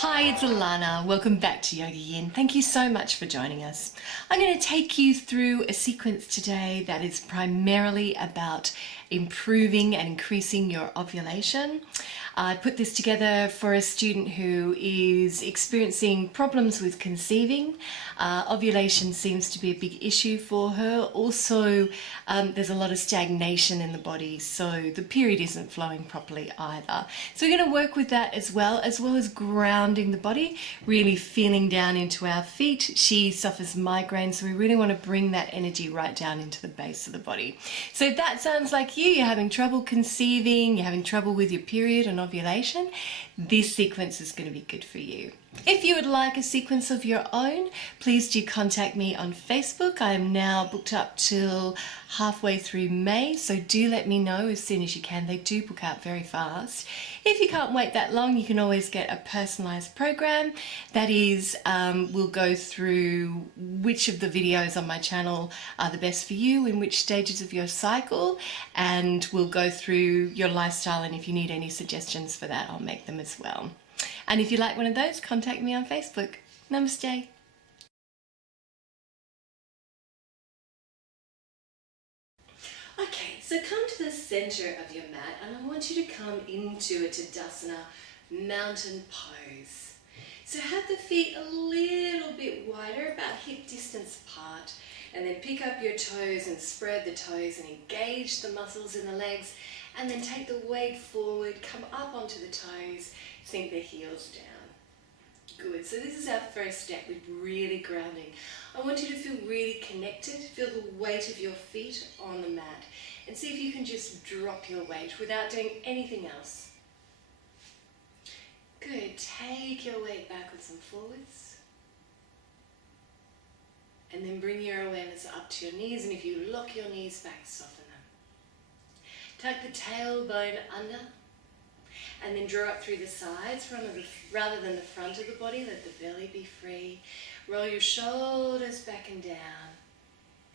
Hi, it's Alannah. Welcome back to YogaYin. Thank you so much for joining us. I'm going to take you through a sequence today that is primarily about improving and increasing your ovulation. I put this together for a student who is experiencing problems with conceiving. Ovulation seems to be a big issue for her. Also, there's a lot of stagnation in the body, so the period isn't flowing properly either. So we're going to work with that as well as grounding the body, really feeling down into our feet. She suffers migraines, so we really want to bring that energy right down into the base of the body. So if that sounds like you're having trouble conceiving, you're having trouble with your period and ovulation, this sequence is going to be good for you. If you would like a sequence of your own, please do contact me on Facebook. I am now booked up till halfway through May, so do let me know as soon as you can. They do book out very fast. If you can't wait that long, you can always get a personalized program. That is, we'll go through which of the videos on my channel are the best for you, in which stages of your cycle, and we'll go through your lifestyle, and if you need any suggestions for that, I'll make them as well. And if you like one of those, contact me on Facebook. Namaste. Okay, so come to the center of your mat and I want you to come into a Tadasana mountain pose. So have the feet a little bit wider, about hip distance apart, and then pick up your toes and spread the toes and engage the muscles in the legs, and then take the weight forward, come up onto the toes, sink the heels down. Good, so this is our first step with really grounding. I want you to feel really connected, feel the weight of your feet on the mat, and see if you can just drop your weight without doing anything else. Good, take your weight backwards and forwards. And then bring your awareness up to your knees, and if you lock your knees back, soften them. Tuck the tailbone under, and then draw up through the sides rather than the front of the body. Let the belly be free. Roll your shoulders back and down.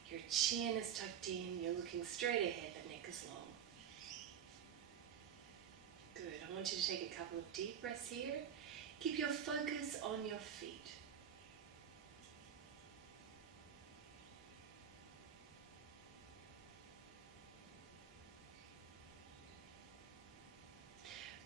Your chin is tucked in. You're looking straight ahead. The neck is long. Good. I want you to take a couple of deep breaths here. Keep your focus on your feet.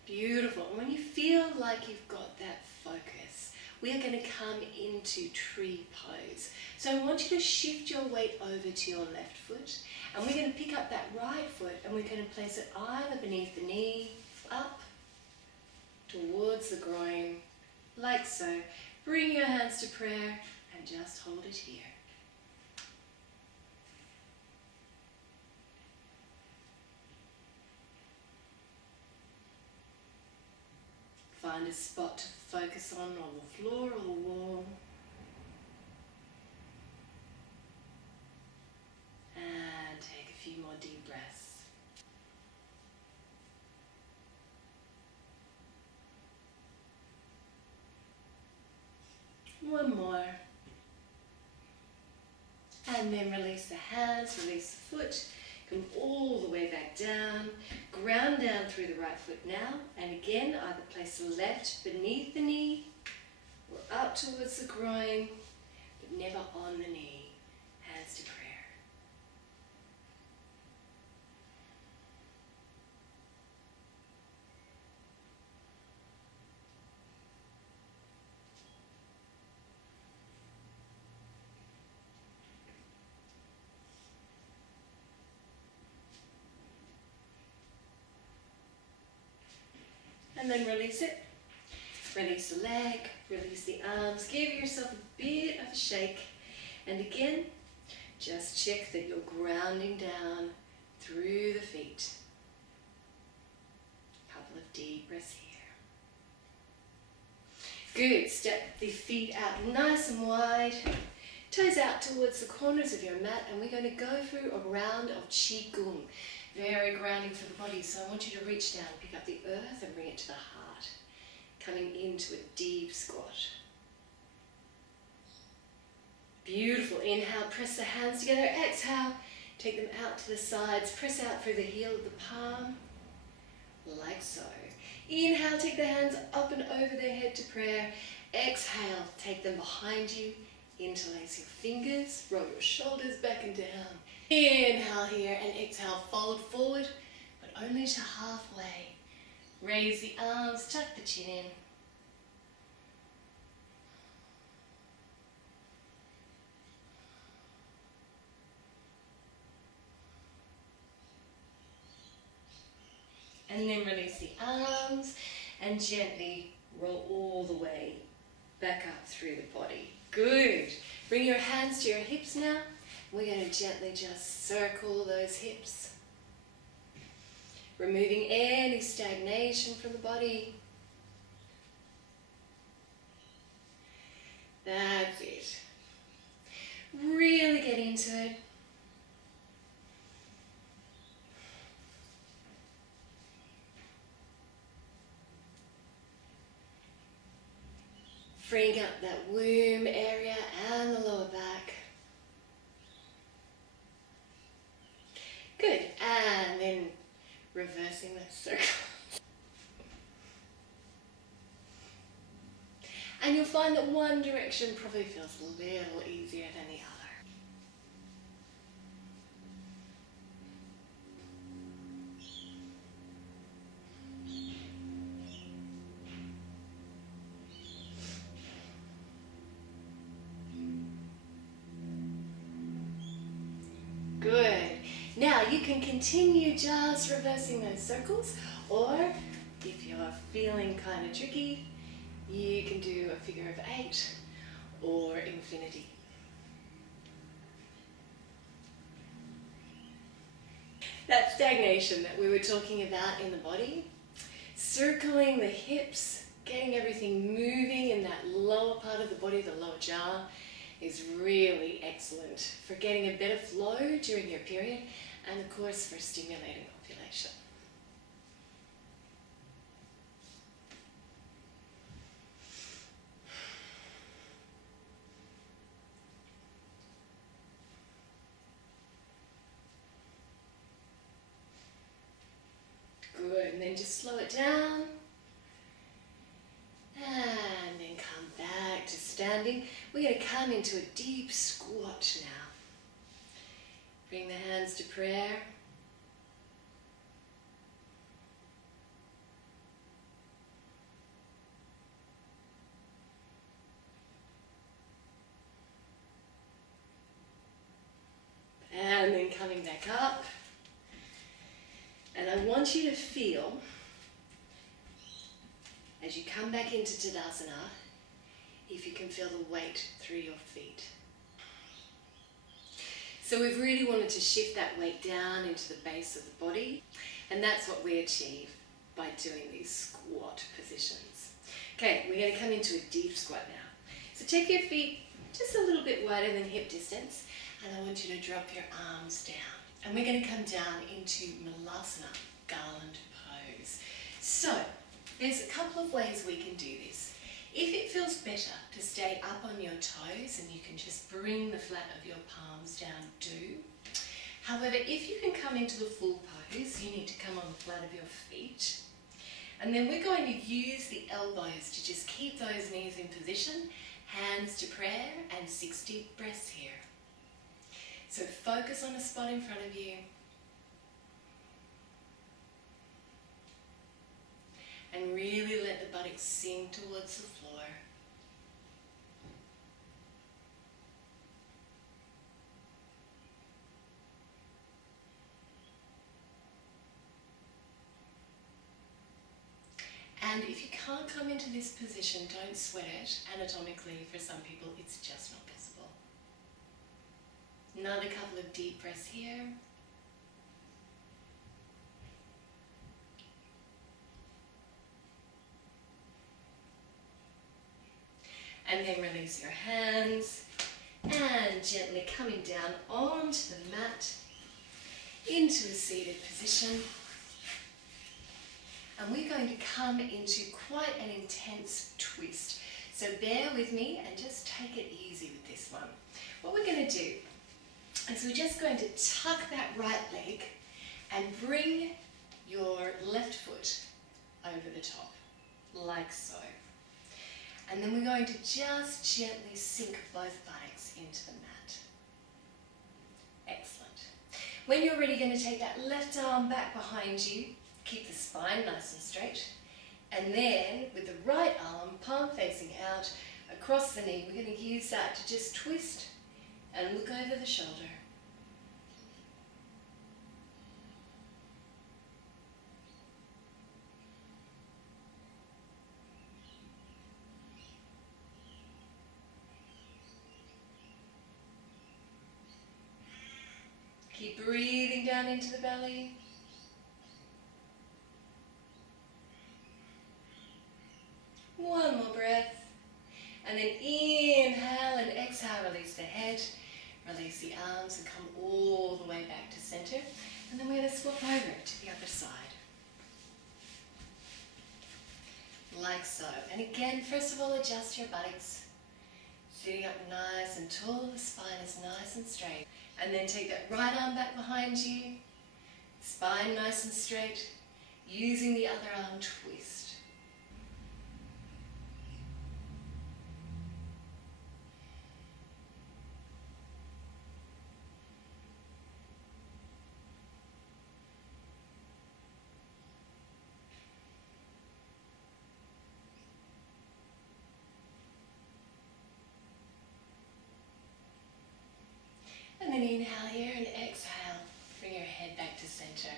Beautiful. And when you feel like you've got that focus, we are going to come into tree pose. So I want you to shift your weight over to your left foot, and we're going to pick up that right foot and we're going to place it either beneath the knee, up towards the groin, like so. Bring your hands to prayer and just hold it here. Find a spot to focus on the floor or the wall. And take a few more deep breaths. One more. And then release the hands, release the foot. Come all the way back down, ground down through the right foot now, and again either place the left beneath the knee or up towards the groin, but never on the knee. Hands to prayer. And then release it. Release the leg, release the arms, give yourself a bit of a shake. And again, just check that you're grounding down through the feet. A couple of deep breaths here. Good, step the feet out nice and wide. Toes out towards the corners of your mat, and we're going to go through a round of Qigong. Very grounding for the body, so I want you to reach down, pick up the earth and bring it to the heart. Coming into a deep squat. Beautiful. Inhale, press the hands together. Exhale, take them out to the sides. Press out through the heel of the palm, like so. Inhale, take the hands up and over their head to prayer. Exhale, take them behind you. Interlace your fingers, roll your shoulders back and down. Inhale here and exhale, fold forward, but only to halfway. Raise the arms, tuck the chin in. And then release the arms and gently roll all the way back up through the body. Good. Bring your hands to your hips now. We're going to gently just circle those hips. Removing any stagnation from the body. That's it. Really get into it. Freeing up that womb area and the lower back. Good, and then reversing that circle. And you'll find that one direction probably feels a little easier than the other. Good. Now you can continue just reversing those circles, or if you're feeling kind of tricky, you can do a figure of 8 or infinity. That stagnation that we were talking about in the body, circling the hips, getting everything moving in that lower part of the body, the lower jaw, is really excellent for getting a better flow during your period and of course for stimulating ovulation. Good, and then just slow it down. And then come back to standing. We're going to come into a deep squat now. Bring the hands to prayer. And then coming back up. And I want you to feel, as you come back into Tadasana, if you can feel the weight through your feet. So we've really wanted to shift that weight down into the base of the body, and that's what we achieve by doing these squat positions. Okay, we're going to come into a deep squat now. So take your feet just a little bit wider than hip distance, and I want you to drop your arms down. And we're going to come down into Malasana, Garland pose. So, there's a couple of ways we can do this. If it feels better to stay up on your toes and you can just bring the flat of your palms down, do. However, if you can come into the full pose, you need to come on the flat of your feet. And then we're going to use the elbows to just keep those knees in position, hands to prayer, and 6 deep breaths here. So focus on a spot in front of you. And really let the buttocks sink towards the floor. And if you can't come into this position, don't sweat it. Anatomically, for some people, it's just not possible. Another couple of deep breaths here. And then release your hands and gently coming down onto the mat into a seated position. And we're going to come into quite an intense twist. So bear with me and just take it easy with this one. What we're going to do is we're just going to tuck that right leg and bring your left foot over the top, like so. And then we're going to just gently sink both buttocks into the mat. Excellent. When you're ready, you're going to take that left arm back behind you, keep the spine nice and straight, and then with the right arm, palm facing out, across the knee, we're going to use that to just twist and look over the shoulder. Keep breathing down into the belly. One more breath. And then inhale and exhale, release the head, release the arms and come all the way back to center. And then we're going to swap over to the other side. Like so. And again, first of all, adjust your buttocks. Sitting up nice and tall, the spine is nice and straight. And then take that right arm back behind you, spine nice and straight, using the other arm, twist. And then inhale here and exhale. Bring your head back to center.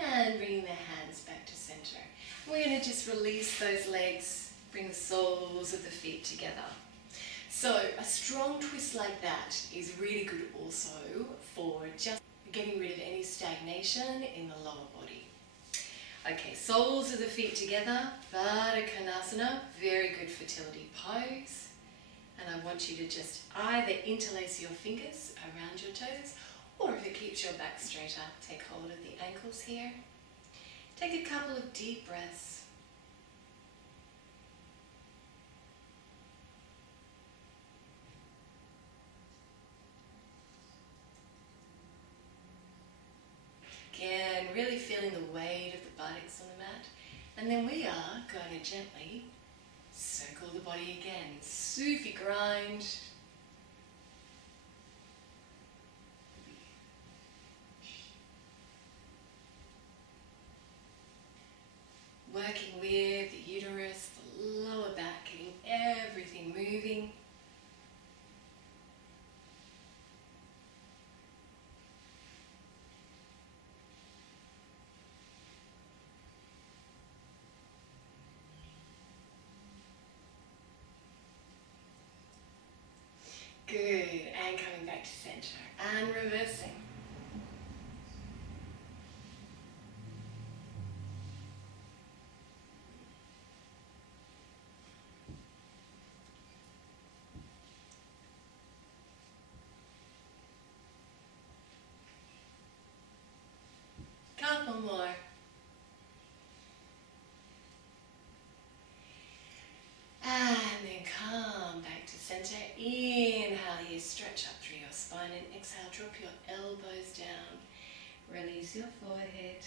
And bringing the hands back to center. We're going to just release those legs, bring the soles of the feet together. So a strong twist like that is really good also for just getting rid of any stagnation in the lower body. Okay, soles of the feet together, Baddha Konasana, very good fertility pose. And I want you to just either interlace your fingers around your toes, or if it keeps your back straighter, take hold of the ankles here. Take a couple of deep breaths. Again, really feeling the weight of the buttocks on the mat. And then we are going to gently circle the body again. Sufi grind. Working with the uterus, the lower back, getting everything moving. Good, and coming back to center, and reversing. Couple more. And then come back to center. Inhale here, stretch up through your spine, and exhale, drop your elbows down. Release your forehead.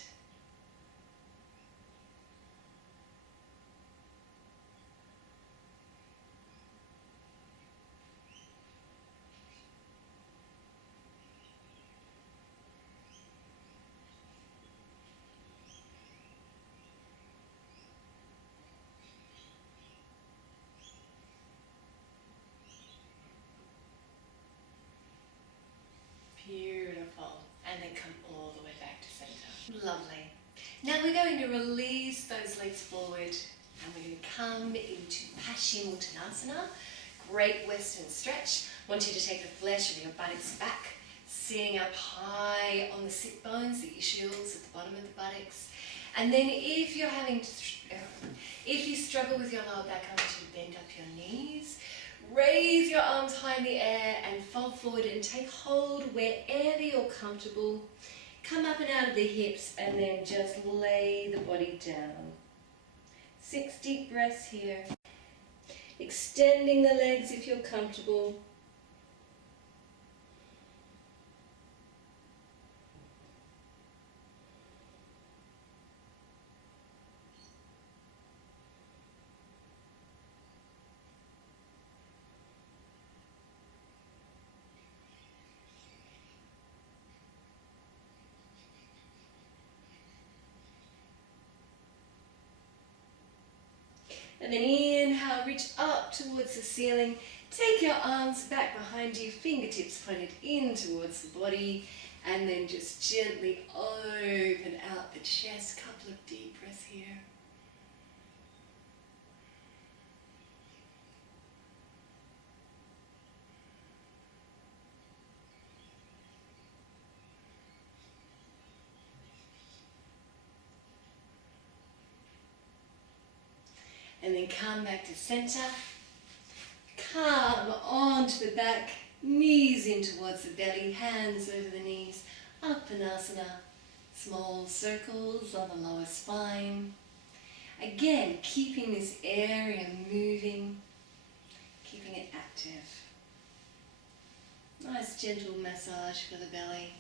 Beautiful. And then come all the way back to center. Lovely. Now we're going to release those legs forward and we're going to come into Paschimottanasana. Great Western stretch. I want you to take the flesh of your buttocks back, sitting up high on the sit bones, the ischials at the bottom of the buttocks. And then if you're if you struggle with your lower back, I want you to bend up your knees. Raise your arms high in the air and fold forward and take hold wherever you're comfortable. Come up and out of the hips and then just lay the body down. 6 deep breaths here. Extending the legs if you're comfortable. And then inhale, reach up towards the ceiling. Take your arms back behind you, fingertips pointed in towards the body, and then just gently open out the chest. Couple of deep breaths here. And then come back to center. Come onto the back, knees in towards the belly, hands over the knees, Uppanasana, small circles on the lower spine. Again, keeping this area moving, keeping it active. Nice gentle massage for the belly.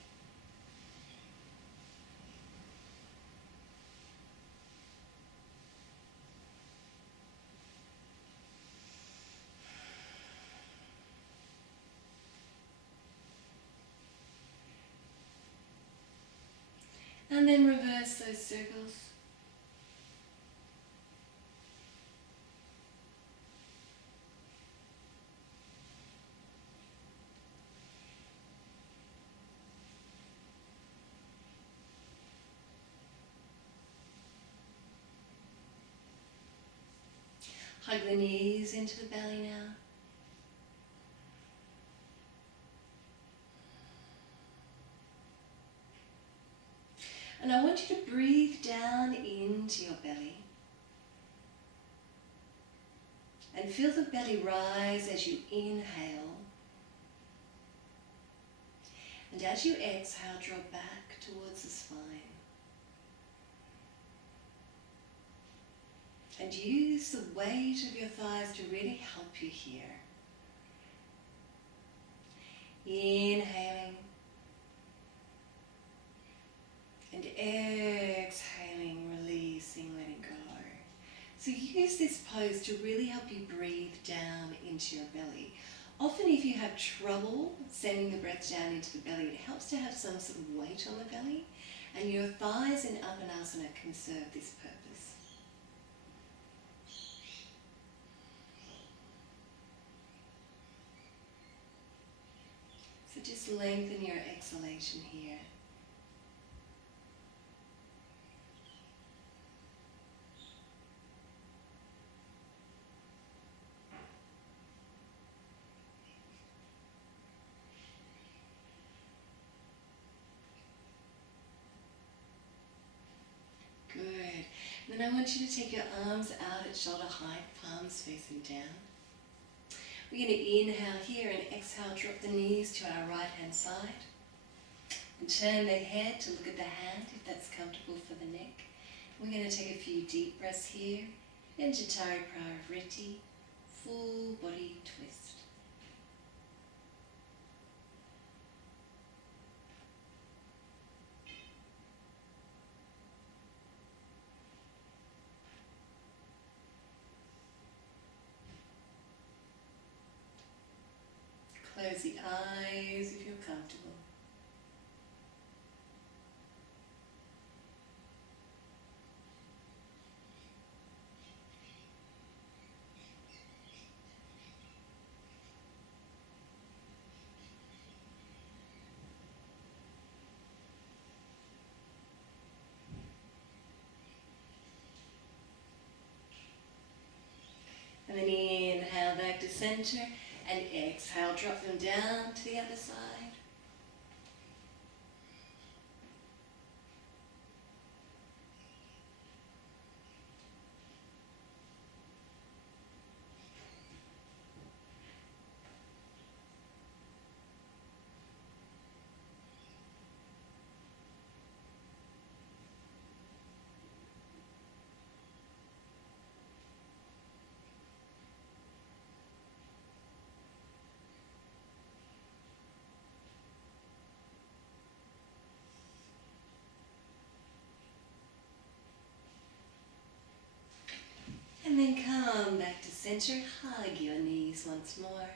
And then reverse those circles. Hug the knees into the belly now. And I want you to breathe down into your belly. And feel the belly rise as you inhale. And as you exhale, drop back towards the spine. And use the weight of your thighs to really help you here. Inhaling. And exhaling, releasing, letting go. So use this pose to really help you breathe down into your belly. Often if you have trouble sending the breath down into the belly, it helps to have some sort of weight on the belly, and your thighs in Uppanasana can serve this purpose. So just lengthen your exhalation here. Good. And then I want you to take your arms out at shoulder height, palms facing down. We're going to inhale here and exhale, drop the knees to our right hand side. And turn the head to look at the hand if that's comfortable for the neck. We're going to take a few deep breaths here. Into Jatari Pravriti, full body twist. Close the eyes if you're comfortable. And then inhale back to center. And exhale, drop them down to the other side. And then come back to center, hug your knees once more.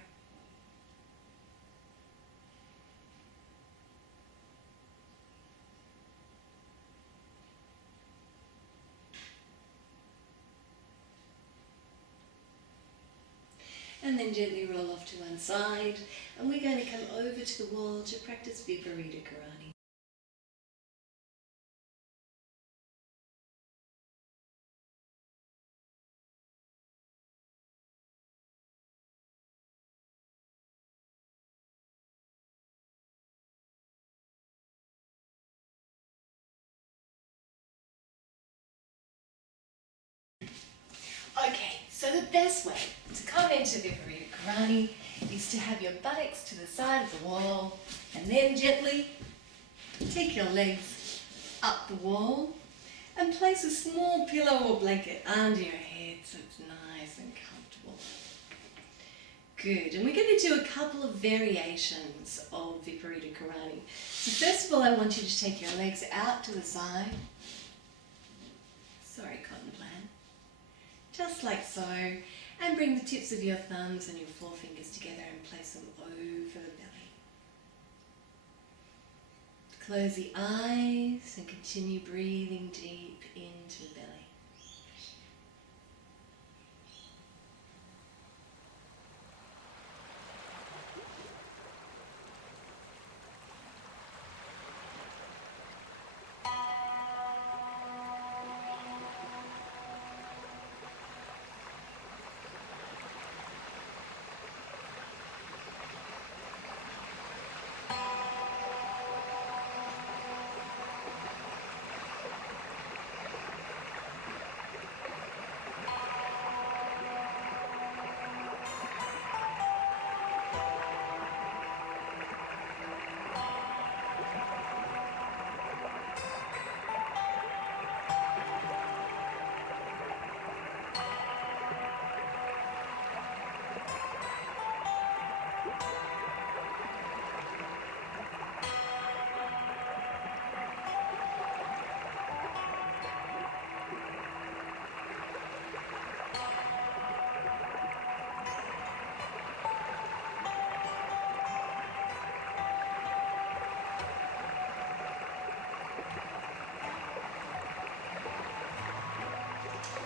And then gently roll off to one side. And we're going to come over to the wall to practice Viparita Karani. Okay, so the best way to come into Viparita Karani is to have your buttocks to the side of the wall and then gently take your legs up the wall and place a small pillow or blanket under your head so it's nice and comfortable. Good, and we're going to do a couple of variations of Viparita Karani. So first of all, I want you to take your legs out to the side. Sorry, cotton plant. Just like so, and bring the tips of your thumbs and your forefingers together and place them over the belly. Close the eyes and continue breathing deep into the belly.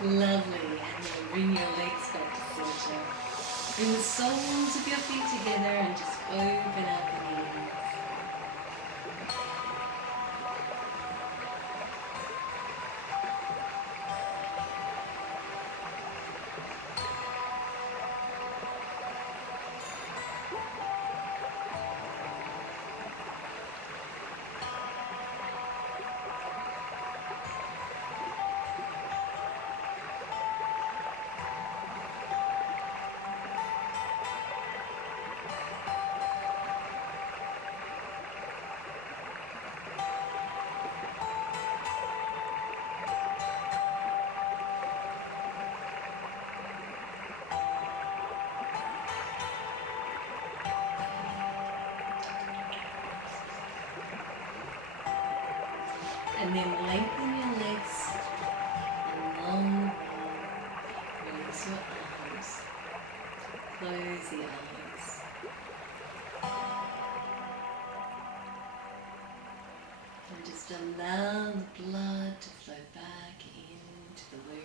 Lovely, and then bring your legs back to center. Bring the soles of your feet together and just open up the knees. And then lengthen your legs and long release your arms. Close the eyes. And just allow the blood to flow back into the womb.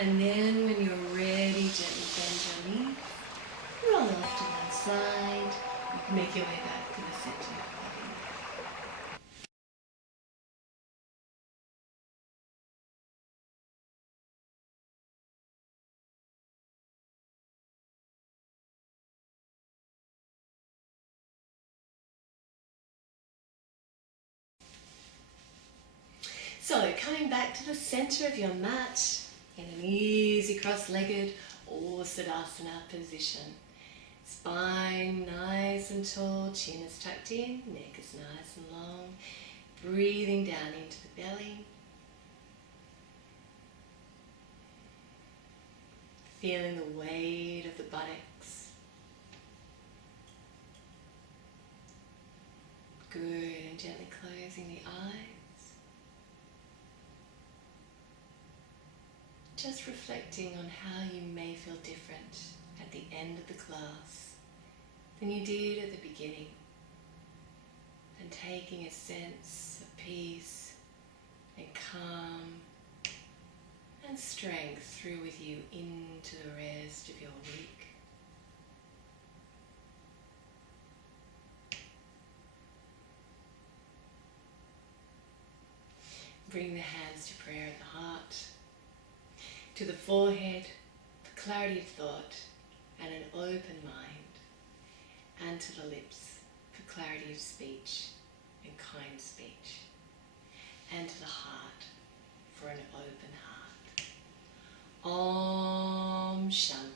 And then when you're ready, gently bend your knee, roll off to one side, make your way back to the center of your body. So coming back to the center of your mat in an easy cross-legged or Siddhasana position. Spine nice and tall, chin is tucked in, neck is nice and long. Breathing down into the belly. Feeling the weight of the buttocks. Good, and gently closing the eyes. Just reflecting on how you may feel different at the end of the class than you did at the beginning, and taking a sense of peace and calm and strength through with you into the rest of your week. Bring the hands to prayer at the heart, to the forehead for clarity of thought and an open mind, and to the lips for clarity of speech and kind speech, and to the heart for an open heart. Om Shanti.